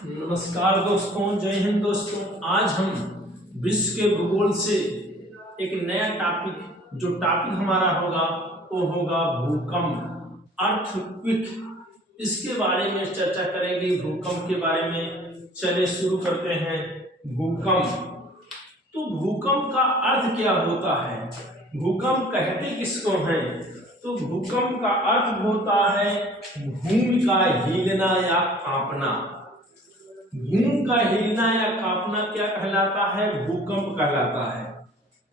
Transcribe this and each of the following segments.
नमस्कार दोस्तों, जय हिंद दोस्तों। आज हम विश्व के भूगोल से एक नया टॉपिक, जो टॉपिक हमारा होगा वो होगा भूकंप, अर्थक्वेक। इसके बारे में चर्चा करेंगे, भूकंप के बारे में। चलिए शुरू करते हैं। भूकंप। तो भूकंप का अर्थ क्या होता है? भूकंप कहते किसको हैं? तो भूकंप का अर्थ होता है भूमि का हिलना या कांपना। भूमि का हिलना या कांपना क्या कहलाता है? भूकंप कहलाता है।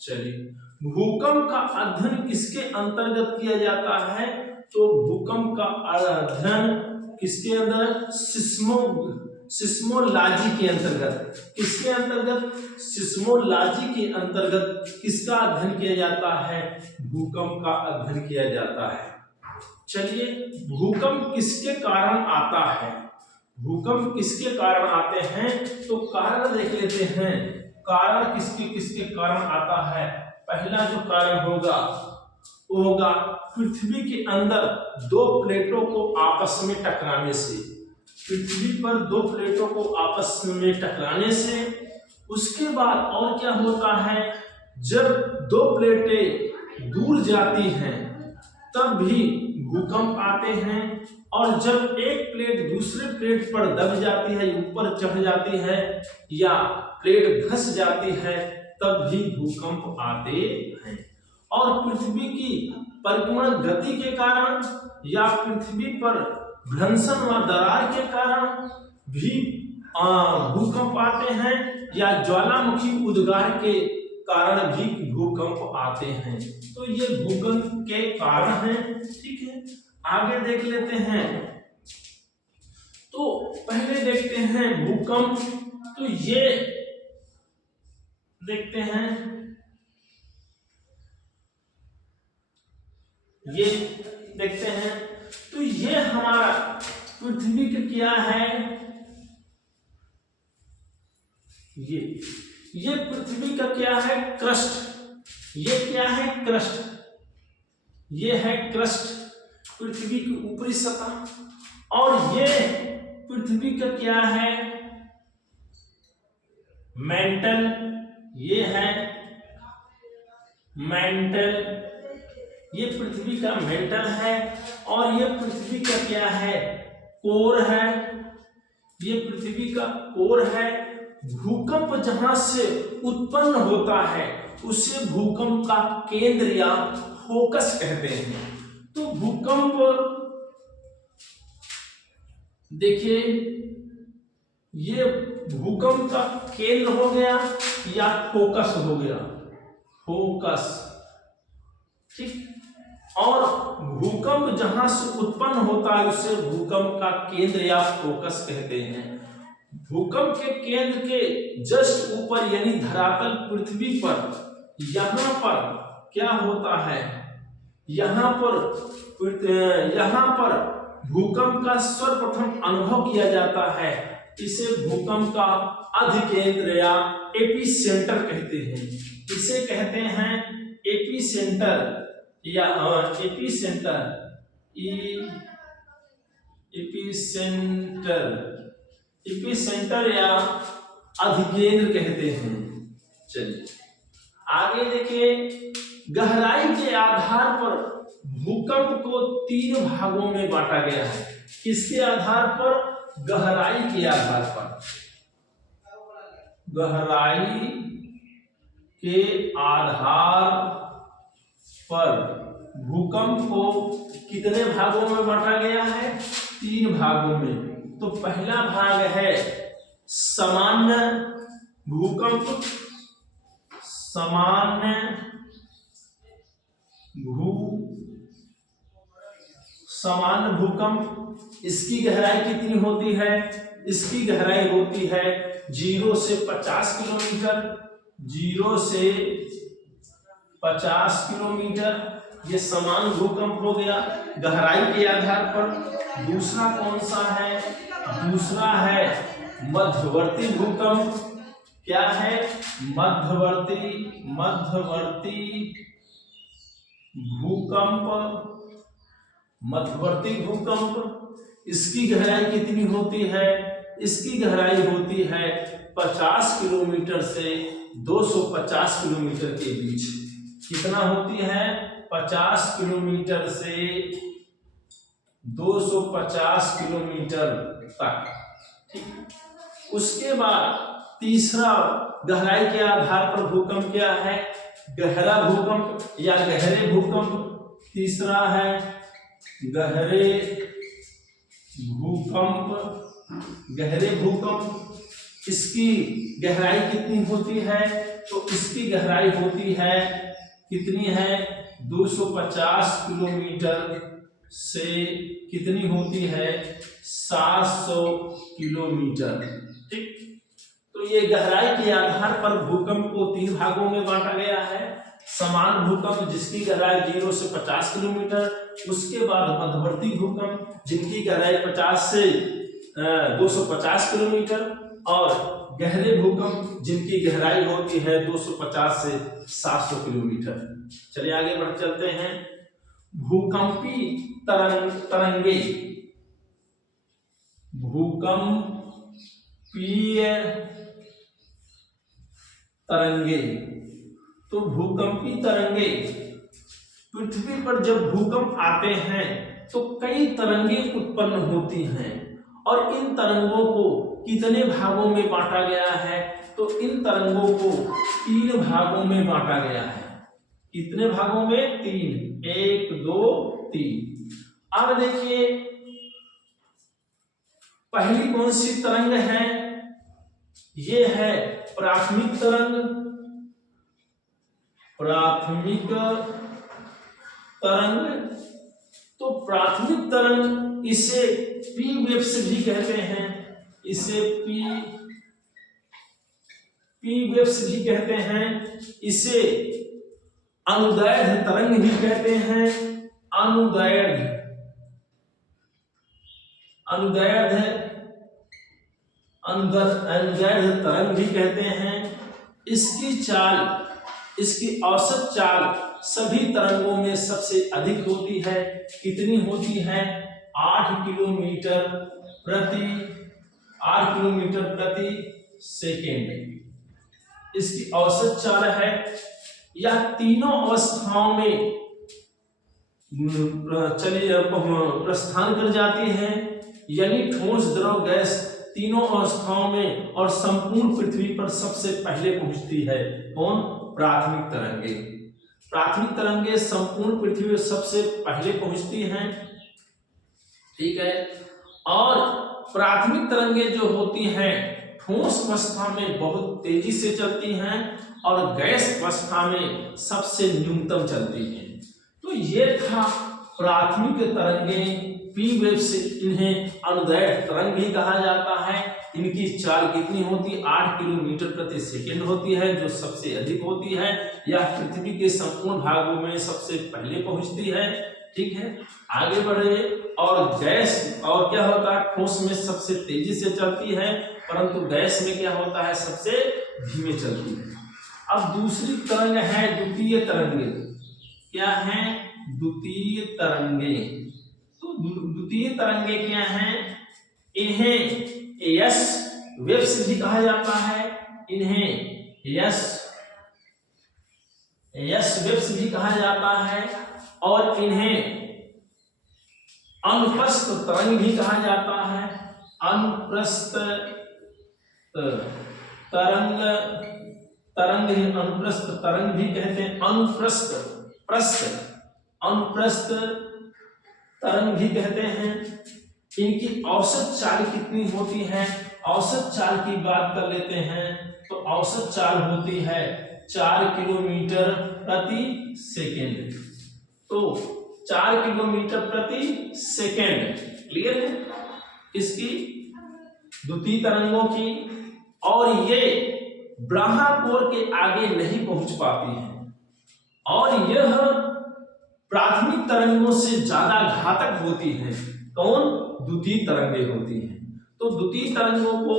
चलिए, भूकंप का अध्ययन किसके अंतर्गत किया जाता है? तो भूकंप का अध्ययन किसके अंदर? सिस्मोलॉजी के अंतर्गत। किसके अंतर्गत? सिस्मोलॉजी के अंतर्गत किसका अध्ययन किया जाता है? भूकंप का अध्ययन किया जाता है। चलिए, भूकंप किसके कारण आता है? भूकंप किसके कारण आते हैं? तो कारण देख लेते हैं। कारण किसके किसके कारण आता है? पहला जो कारण होगा वो होगा पृथ्वी के अंदर दो प्लेटों को आपस में टकराने से। पृथ्वी पर दो प्लेटों को आपस में टकराने से। उसके बाद और क्या होता है? जब दो प्लेटें दूर जाती हैं तब भी भूकंप आते हैं, और जब एक प्लेट दूसरे प्लेट पर दब जाती है, ऊपर चढ़ जाती है या प्लेट धंस जाती है, तब भी भूकंप आते हैं। और पृथ्वी की परिक्रमण गति के कारण या पृथ्वी पर भ्रंशन व दरार के कारण भी भूकंप आते हैं, या ज्वालामुखी उद्गार के कारण भी भूकंप आते हैं। तो ये भूकंप के कारण हैं। ठीक है, आगे देख लेते हैं। तो पहले देखते हैं भूकंप। तो ये देखते हैं, ये देखते हैं। तो ये हमारा पृथ्वी का क्या है? ये पृथ्वी का क्या है? क्रस्ट। ये क्या है? क्रस्ट। ये है क्रस्ट, पृथ्वी की ऊपरी सतह। और ये पृथ्वी का क्या है? मेंटल। ये है मेंटल, ये पृथ्वी का मेंटल है। और ये पृथ्वी का क्या है? कोर है। ये पृथ्वी का कोर है। भूकंप जहां से उत्पन्न होता है उसे भूकंप का केंद्र या फोकस कहते हैं। तो भूकंप देखिए, ये भूकंप का केंद्र हो गया या फोकस हो गया? फोकस। ठीक। और भूकंप जहां से उत्पन्न होता है उसे भूकंप का केंद्र या फोकस कहते हैं। भूकंप के केंद्र के जस्ट ऊपर यानी धरातल पृथ्वी पर, यहां पर क्या होता है? यहां पर भूकंप का सर्वप्रथम अनुभव किया जाता है। इसे भूकंप का अधिकेंद्र या एपिसेंटर कहते हैं। इसे कहते हैं एपिसेंटर या एपिसेंटर या अधिकेंद्र कहते हैं। चलिए आगे देखिए। गहराई के आधार पर भूकंप को 3 भागों में बांटा गया है। किसके आधार पर? गहराई के आधार पर। गहराई के आधार पर भूकंप को कितने भागों में बांटा गया है? 3 भागों में। तो पहला भाग है सामान्य भूकंप। सामान्य भूकंप। इसकी गहराई कितनी होती है? इसकी गहराई होती है 0 से 50 किलोमीटर। 0 से 50 किलोमीटर। ये समान भूकंप हो गया गहराई के आधार पर। दूसरा कौन सा है? दूसरा है मध्यवर्ती भूकंप। क्या है? मध्यवर्ती भूकंप। मध्यवर्ती भूकंप। इसकी गहराई कितनी होती है? इसकी गहराई होती है 50 किलोमीटर से 250 किलोमीटर के बीच। कितना होती है? 50 किलोमीटर से 250 किलोमीटर तक। ठीक। उसके बाद तीसरा गहराई के आधार पर भूकंप क्या है? गहरा भूकंप या गहरे भूकंप। तीसरा है गहरे भूकंप। गहरे भूकंप इसकी गहराई कितनी होती है? तो इसकी गहराई होती है कितनी है? 250 किलोमीटर से कितनी होती है? 700 किलोमीटर। ठीक। तो ये गहराई के आधार पर भूकंप को 3 भागों में बांटा गया है। समान भूकंप जिसकी गहराई 0 से 50 किलोमीटर, उसके बाद मध्यवर्ती भूकंप जिनकी गहराई 50 से 250 किलोमीटर, और गहरे भूकंप जिनकी गहराई होती है 250 से 700 किलोमीटर। चलिए आगे बढ़ चलते हैं। भूकंपी तरंगे। भूकंपीय तरंगे। तो भूकंपी तरंगे, पृथ्वी पर जब भूकंप आते हैं तो कई तरंगे उत्पन्न होती हैं, और इन तरंगों को कितने भागों में बांटा गया है? तो इन तरंगों को 3 भागों में बांटा गया है। कितने भागों में? 3। 1 2 3। अब देखिए पहली कौन सी तरंग है? ये है प्राथमिक तरंग। प्राथमिक तरंग। तो प्राथमिक तरंग इसे पी वेव्स भी कहते हैं। इसे पी वेव्स भी कहते हैं। इसे अनुदैर्ध्य तरंग भी कहते हैं। अनुदैर्ध्य तरंग भी कहते हैं। इसकी चाल, इसकी औसत चाल सभी तरंगों में सबसे अधिक होती है। कितनी होती है? 8 किलोमीटर प्रति सेकेंड इसकी औसत चाल है। यह तीनों अवस्थाओं में चलिए प्रस्थान कर जाती है, यानी ठोस, द्रव, गैस तीनों अवस्थाओं में, और संपूर्ण पृथ्वी पर सबसे पहले पहुंचती है। कौन? प्राथमिक तरंगे। प्राथमिक तरंगे संपूर्ण पृथ्वी पर सबसे पहले पहुंचती हैं। ठीक है। और प्राथमिक तरंगे जो होती हैं ठोस अवस्था में बहुत तेजी से चलती हैं, और गैस अवस्था में सबसे न्यूनतम चलती हैं। तो ये था प्राथमिक तरंगे, पी वेव्स। इन्हें अनुदैर्ध्य तरंग भी कहा जाता है। इनकी चाल कितनी होती है? 8 किलोमीटर प्रति सेकेंड होती है, जो सबसे अधिक होती है। यह पृथ्वी के संपूर्ण भागों में सबसे पहले पहुंचती है। ठीक है, आगे बढ़े। और गैस, और क्या होता है? ठोस में सबसे तेजी से चलती है, परंतु गैस में क्या होता है? सबसे धीमे चलती है। अब दूसरी तरंग है द्वितीय तरंगे। क्या है? द्वितीय तरंगे। तो द्वितीय तरंगे क्या हैं? इन्हें यस वेव्स भी कहा जाता है। इन्हें यस वेव्स भी कहा जाता है, और इन्हें अनुप्रस्थ तरंग भी कहा जाता है। अनुप्रस्थ तरंग अनुप्रस्थ तरंग भी कहते हैं। अनुप्रस्थ तरंग भी कहते हैं। इनकी औसत चाल कितनी होती है? औसत चाल की बात कर लेते हैं। तो औसत चाल होती है 4 किलोमीटर प्रति सेकेंड। तो 4 किलोमीटर प्रति सेकेंड। क्लियर है इसकी द्वितीय तरंगों की। और ये ब्रह्मपुर के आगे नहीं पहुंच पाती है, और यह प्राथमिक तरंगों से ज्यादा घातक होती है। कौन? द्वितीय तरंगे होती हैं। तो द्वितीय तरंगों को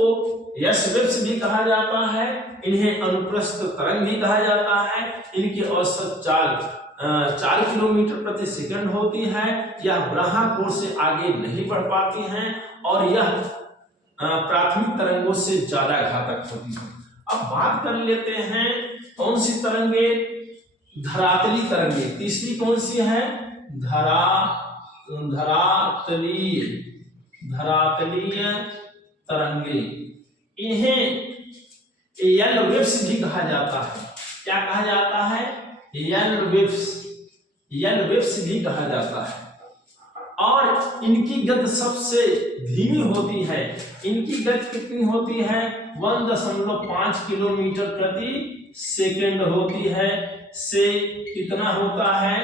यस वेव्स भी कहा जाता है। इन्हें अनुप्रस्थ तरंग भी कहा जाता है। इनकी औसत चाल 4 किलोमीटर प्रति सेकंड होती है। यह ब्रह्मपुर से आगे नहीं बढ़ पाती हैं, और यह प्राथमिक तरंगों से ज्यादा घातक होती है। अब बात कर लेते हैं कौन सी तरंगे, धरातली तरंगे। तीसरी कौन सी है, धरातलीय तरंगे। इन्हें एल वेव्स भी कहा जाता है। क्या कहा जाता है, एल वेव्स भी कहा जाता है। और इनकी गति सबसे धीमी होती है। इनकी गति कितनी होती है, 1.5 किलोमीटर प्रति सेकंड होती है, से कितना होता है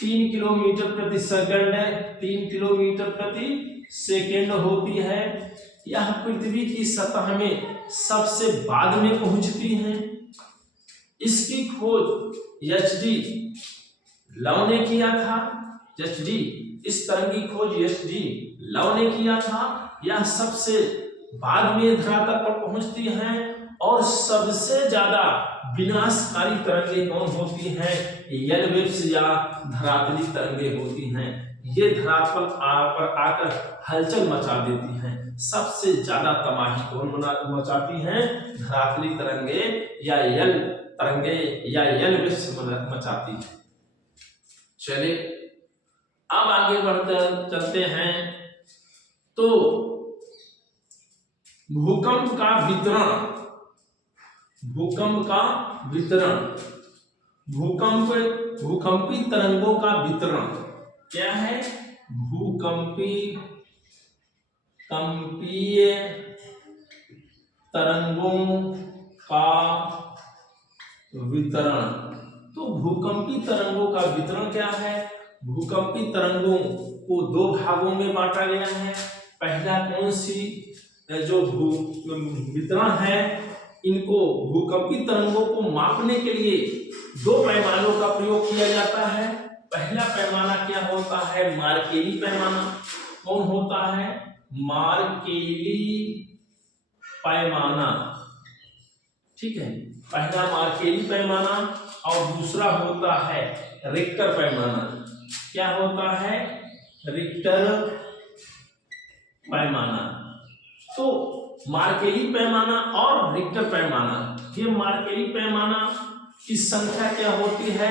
3 किलोमीटर प्रति सेकंड, 3 किलोमीटर प्रति सेकंड होती है। यह पृथ्वी की सतह में सबसे बाद में पहुंचती है। इसकी खोज एच.डी. लव ने किया था। एच.डी. इस तरंग की खोज एच.डी. लव ने किया था। यह सबसे बाद में धरातल पर पहुंचती है। और सबसे ज्यादा विनाशकारी तरंगे कौन होती हैं, एल वेव्स या धरातली तरंगे होती हैं। ये धरातल पर आकर हलचल मचा देती हैं। सबसे ज्यादा तबाही कौन मचाती हैं, धरातली तरंगे या एल तरंगे या एल वेव्स मचाती है। चलिए अब आगे बढ़ते चलते हैं। तो भूकंप का वितरण, भूकंपी तरंगों का वितरण क्या है, भूकंपीय तरंगों का वितरण। तो भूकंपी तरंगों का वितरण क्या है, भूकंपी तरंगों को दो भागों में बांटा गया है। पहला कौन सी जो वितरण है, इनको भूकंपी तरंगों को मापने के लिए दो पैमानों का प्रयोग किया जाता है। पहला पैमाना क्या होता है, मार्केली पैमाना। कौन होता है, मार्केली पैमाना। ठीक है, पहला मार्केली पैमाना और दूसरा होता है रिक्टर पैमाना। क्या होता है, रिक्टर पैमाना। तो मार्केली पैमाना और रिक्टर पैमाना, ये मार्केली पैमाना की संख्या क्या होती है,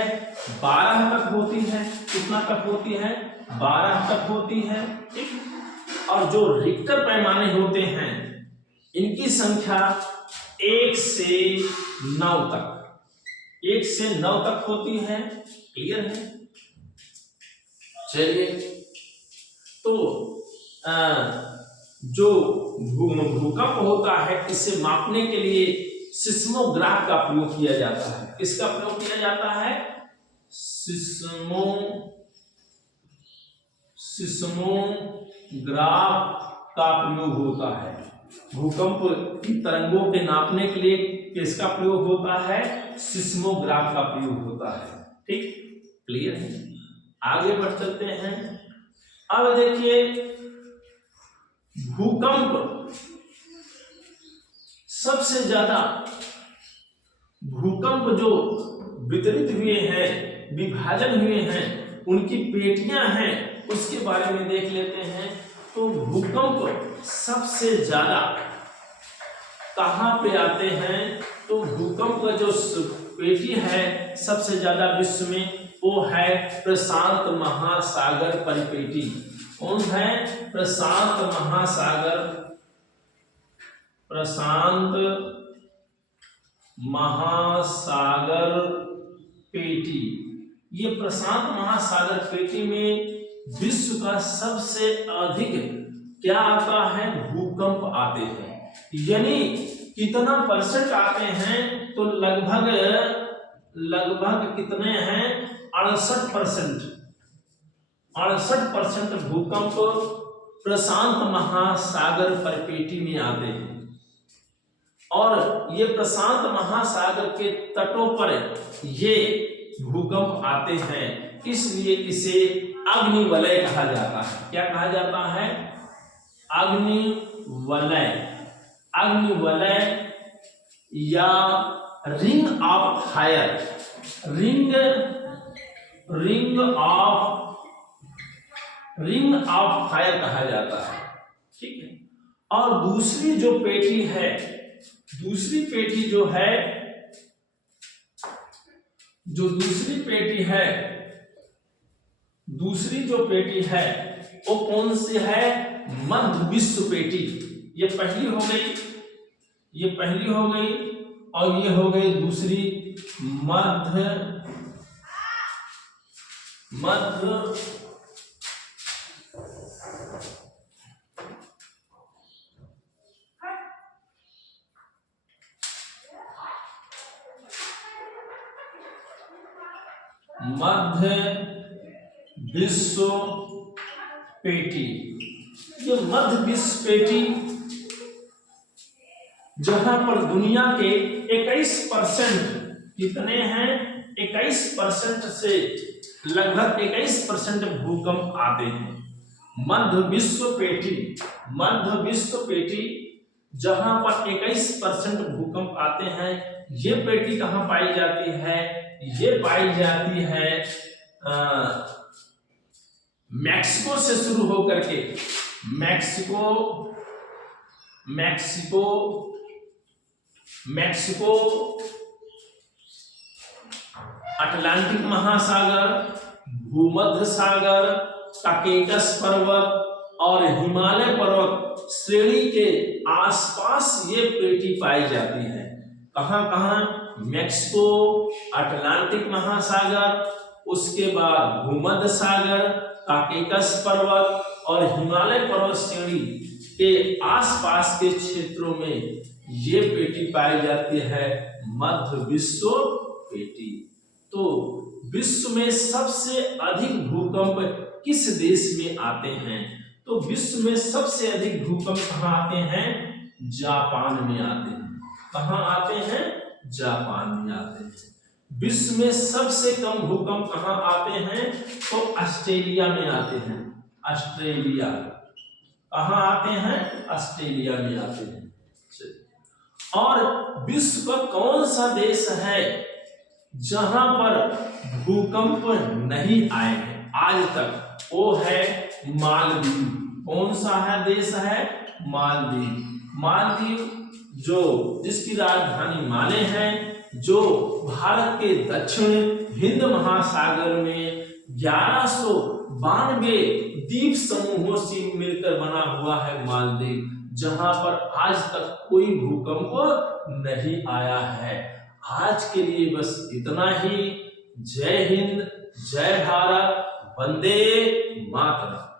12 तक होती है। कितना तक होती है, 12 तक होती है। ठीक। और जो रिक्टर पैमाने होते हैं इनकी संख्या 1 से 9 तक, 1 से 9 तक होती है। क्लियर है। चलिए, तो जो भूकंप होता है इसे मापने के लिए सिस्मोग्राफ का प्रयोग किया जाता है। किसका प्रयोग किया जाता है, सिस्मोग्राफ का प्रयोग होता है। भूकंप की तरंगों के नापने के लिए किसका प्रयोग होता है, सिस्मोग्राफ का प्रयोग होता है। ठीक, क्लियर है। आगे बढ़ चलते हैं। अब देखिए, भूकंप सबसे ज्यादा भूकंप जो वितरित हुए हैं, विभाजन हुए हैं, उनकी पेटियां हैं, उसके बारे में देख लेते हैं। तो भूकंप सबसे ज्यादा कहां पे आते हैं, तो भूकंप का जो पेटी है सबसे ज्यादा विश्व में वो है प्रशांत महासागर परिपेटी। कौन है, प्रशांत महासागर पेटी। ये प्रशांत महासागर पेटी में विश्व का सबसे अधिक क्या आता है, भूकंप आते हैं। यानी कितना परसेंट आते हैं, तो लगभग कितने हैं, 68%। 68% भूकंप प्रशांत महासागर परिपेटी में आते हैं। और ये प्रशांत महासागर के तटों पर ये भूकंप आते हैं, इसलिए इसे अग्निवलय कहा जाता है। क्या कहा जाता है, अग्निवलय। अग्निवलय या ring of fire, ring of fire कहा जाता है। ठीक है। और दूसरी जो पेटी है, दूसरी पेटी जो है, जो दूसरी पेटी है, दूसरी जो पेटी है वो कौन सी है? मध्य विश्व पेटी। ये पहली हो गई, ये पहली हो गई, और ये हो गई दूसरी मध्य मध्य विश्व पेटी। ये मध्य विश्व पेटी जहां पर दुनिया के 21% कितने हैं? 21% से लगभग 21% भूकंप आते हैं। मध्य विश्व पेटी, मध्य विश्व पेटी जहां पर 21% भूकंप आते हैं। ये पेटी कहां पाई जाती है? ये पाई जाती है मैक्सिको से शुरू होकर के, मैक्सिको अटलांटिक महासागर, भूमध्य सागर, काकेटस पर्वत और हिमालय पर्वत श्रेणी के आसपास ये पेटी पाई जाती है। कहां कहां? मैक्सिको, अटलांटिक महासागर, उसके बाद भूमध्य सागर, काकेटस पर्वत और हिमालय पर्वत श्रेणी के आसपास के क्षेत्रों में ये पेटी पाई जाती है, मध्य विश्व पेटी। तो विश्व में सबसे अधिक भूकंप किस देश में आते हैं? तो विश्व में सबसे अधिक भूकंप कहां आते हैं? जापान में आते हैं। कहां आते हैं? जापान में आते हैं। विश्व में सबसे कम भूकंप कहां आते हैं? तो ऑस्ट्रेलिया में आते हैं। ऑस्ट्रेलिया कहां आते हैं? ऑस्ट्रेलिया में आते हैं। और विश्व का कौन सा देश है जहां पर भूकंप नहीं आए हैं आज तक? वो है मालदीव। कौन सा है देश है? मालदीव। मालदीव जो जिसकी राजधानी माले है, जो भारत के दक्षिण हिंद महासागर में 1192 द्वीप समूहों से मिलकर बना हुआ है मालदीव, जहां पर आज तक कोई भूकंप नहीं आया है। आज के लिए बस इतना ही। जय हिंद, जय भारत, वंदे मातरम।